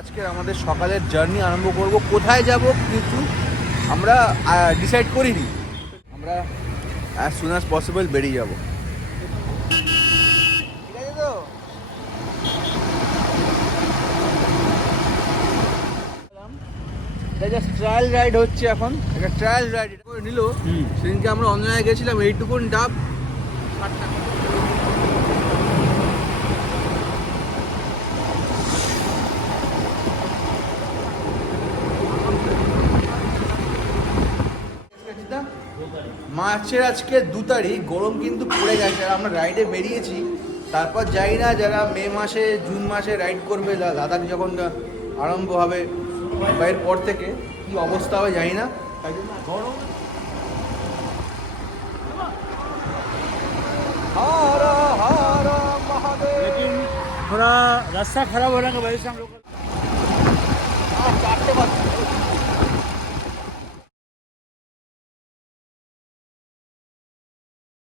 আজকে আমাদের সকালের জার্নি আরম্ভ করব। কোথায় যাব কিছু আমরা ডিসাইড করিনি। আমরা অ্যাজ সুন অ্যাজ পসিবল বেরিয়ে যাব। ঠিক আছে তো? এটা জাস্ট ট্রায়াল রাইড হচ্ছে এখন। একটা ট্রায়াল রাইড এটা করে নিল। সেদিনকে আমরা অঞ্জনায় গেছিলাম, এইটুকুন ডাব 60 টাকা। মার্চের আজকে 2 তারিখ, গরম কিন্তু পড়ে গেছে। আর আমরা রাইডে বেরিয়েছি, তারপর যাই না যারা মে মাসে জুন মাসে রাইড করবে, লাদাখ যখন আরম্ভ হবে বা এর পর থেকে কি অবস্থা হবে জানি না। তাই জন্য গরম। लेकिन थोड़ा रास्ता खराब होने की वजह से हम लोग